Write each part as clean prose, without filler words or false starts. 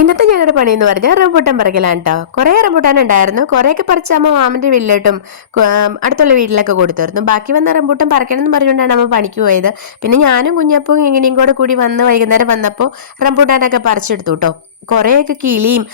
ഇന്നത്തെ ഞങ്ങളുടെ പണി എന്ന് പറഞ്ഞാൽ റംബൂട്ടാൻ പറിക്കലാണ് കേട്ടോ. കുറേ റംബൂട്ടാൻ ഉണ്ടായിരുന്നു. കുറേയൊക്കെ പറിച്ച് അമ്മ മാമൻ്റെ വീട്ടിലോട്ടും അടുത്തുള്ള വീട്ടിലൊക്കെ കൊടുത്തിരുന്നു. ബാക്കി വന്ന റംബൂട്ടാൻ പറിക്കണം എന്ന് പറഞ്ഞുകൊണ്ടാണ് അമ്മ പണിക്ക് പോയത്. പിന്നെ ഞാനും കുഞ്ഞപ്പവും ഇങ്ങനെയും കൂടി വന്ന് വൈകുന്നേരം വന്നപ്പോൾ റംബൂട്ടാനൊക്കെ പറിച്ചെടുത്തു കേട്ടോ. കുറേയൊക്കെ കിളിയും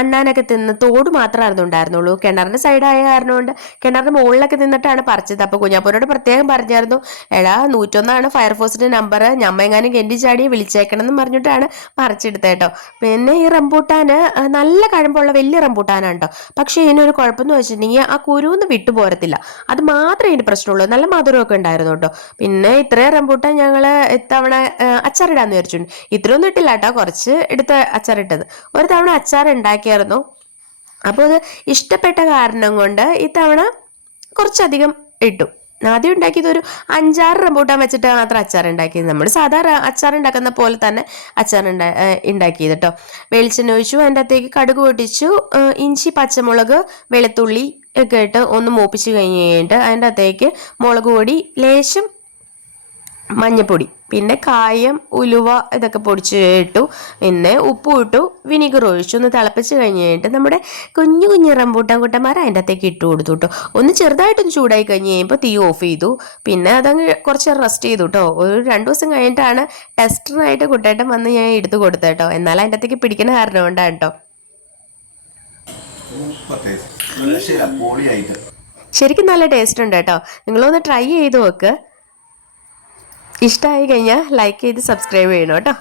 അണ്ണാനൊക്കെ തിന്ന് തോട് മാത്രമായിരുന്നു ഉണ്ടായിരുന്നുള്ളൂ. കിണറിൻ്റെ സൈഡായ കാരണം കൊണ്ട് കിണറിൻ്റെ മുകളിലൊക്കെ നിന്നിട്ടാണ് പറിച്ചത്. അപ്പോൾ കുഞ്ഞാപ്പൂരോട് പ്രത്യേകം പറഞ്ഞായിരുന്നു, എടാ 101 ഫയർഫോഴ്സിൻ്റെ നമ്പർ, ഞമ്മയെങ്ങാനും കെണ്ടി ചാടി വിളിച്ചേക്കണം എന്ന് പറഞ്ഞിട്ടാണ് പറിച്ചെടുത്തത് കേട്ടോ. പിന്നെ ഈ റംബൂട്ടാന് നല്ല കഴമ്പുള്ള വലിയ റംബൂട്ടാനാണ് കേട്ടോ. പക്ഷേ ഇതിനൊരു കുഴപ്പമെന്ന് വെച്ചിട്ടുണ്ടെങ്കിൽ ആ കുരുന്ന് വിട്ടു പോരത്തില്ല. അത് മാത്രമേ ഇതിന് പ്രശ്നമുള്ളൂ. നല്ല മധുരമൊക്കെ ഉണ്ടായിരുന്നു കേട്ടോ. പിന്നെ ഇത്രയും റംബൂട്ടാൻ ഞങ്ങൾ ഇത്തവണ അച്ചാറിടാന്ന് വിചാരിച്ചിട്ടുണ്ട്. ഇത്രയൊന്നും ഇട്ടില്ല കേട്ടോ, കുറച്ച് എടുത്ത് അച്ചാറിട്ടത്. ഒരു തവണ അച്ചാർ ഉണ്ടാക്കിയായിരുന്നു. അപ്പോൾ അത് ഇഷ്ടപ്പെട്ട കാരണം കൊണ്ട് ഇത്തവണ കുറച്ചധികം ഇട്ടു. ആദ്യം ഉണ്ടാക്കിയത് ഒരു 5-6 റംബൂട്ടാൻ വെച്ചിട്ട് മാത്രം അച്ചാർ ഉണ്ടാക്കിയത്. നമ്മൾ സാധാരണ അച്ചാർ ഉണ്ടാക്കുന്ന പോലെ തന്നെ അച്ചാർ ഉണ്ടാക്കിയത് കേട്ടോ. വെളിച്ചെണ്ണ ഒഴിച്ചു, അതിൻ്റെ അകത്തേക്ക് കടുക് പൊട്ടിച്ചു, ഇഞ്ചി, പച്ചമുളക്, വെളുത്തുള്ളി ഒക്കെ ഇട്ട് ഒന്ന് മൂപ്പിച്ച് കഴിഞ്ഞിട്ട് അതിൻ്റെ അകത്തേക്ക് മുളക് പൊടി, ലേശം മഞ്ഞപ്പൊടി, പിന്നെ കായം, ഉലുവ ഇതൊക്കെ പൊടിച്ച് ഇട്ടു. പിന്നെ ഉപ്പും ഇട്ടു, വിനീഗർ ഒഴിച്ചു. ഒന്ന് തിളപ്പിച്ച് കഴിഞ്ഞിട്ട് നമ്മുടെ കുഞ്ഞു കുഞ്ഞു റംബൂട്ടാൻ കുട്ടന്മാർ അതിൻ്റെ അകത്തേക്ക് ഇട്ട് കൊടുത്തു കേട്ടോ. ഒന്ന് ചെറുതായിട്ടൊന്ന് ചൂടായി കഴിഞ്ഞ് കഴിയുമ്പോൾ തീ ഓഫ് ചെയ്തു. പിന്നെ അതങ്ങ് കുറച്ച് റെസ്റ്റ് ചെയ്തു കേട്ടോ. ഒരു 2 ദിവസം കഴിഞ്ഞിട്ടാണ് ടെസ്റ്ററിനായിട്ട് കുട്ടേട്ടൻ വന്ന് ഞാൻ എടുത്ത് കൊടുത്തത് കേട്ടോ. എന്നാൽ അതിൻ്റെ അകത്തേക്ക് പിടിക്കുന്ന കാരണം കൊണ്ടാണ് കേട്ടോ. ശരിക്കും നല്ല ടേസ്റ്റ് ഉണ്ട് കേട്ടോ. നിങ്ങളൊന്ന് ട്രൈ ചെയ്ത് നോക്ക്. ഇഷ്ടമായി കഴിഞ്ഞാൽ ലൈക്ക് ചെയ്ത് സബ്സ്ക്രൈബ് ചെയ്യണം കേട്ടോ.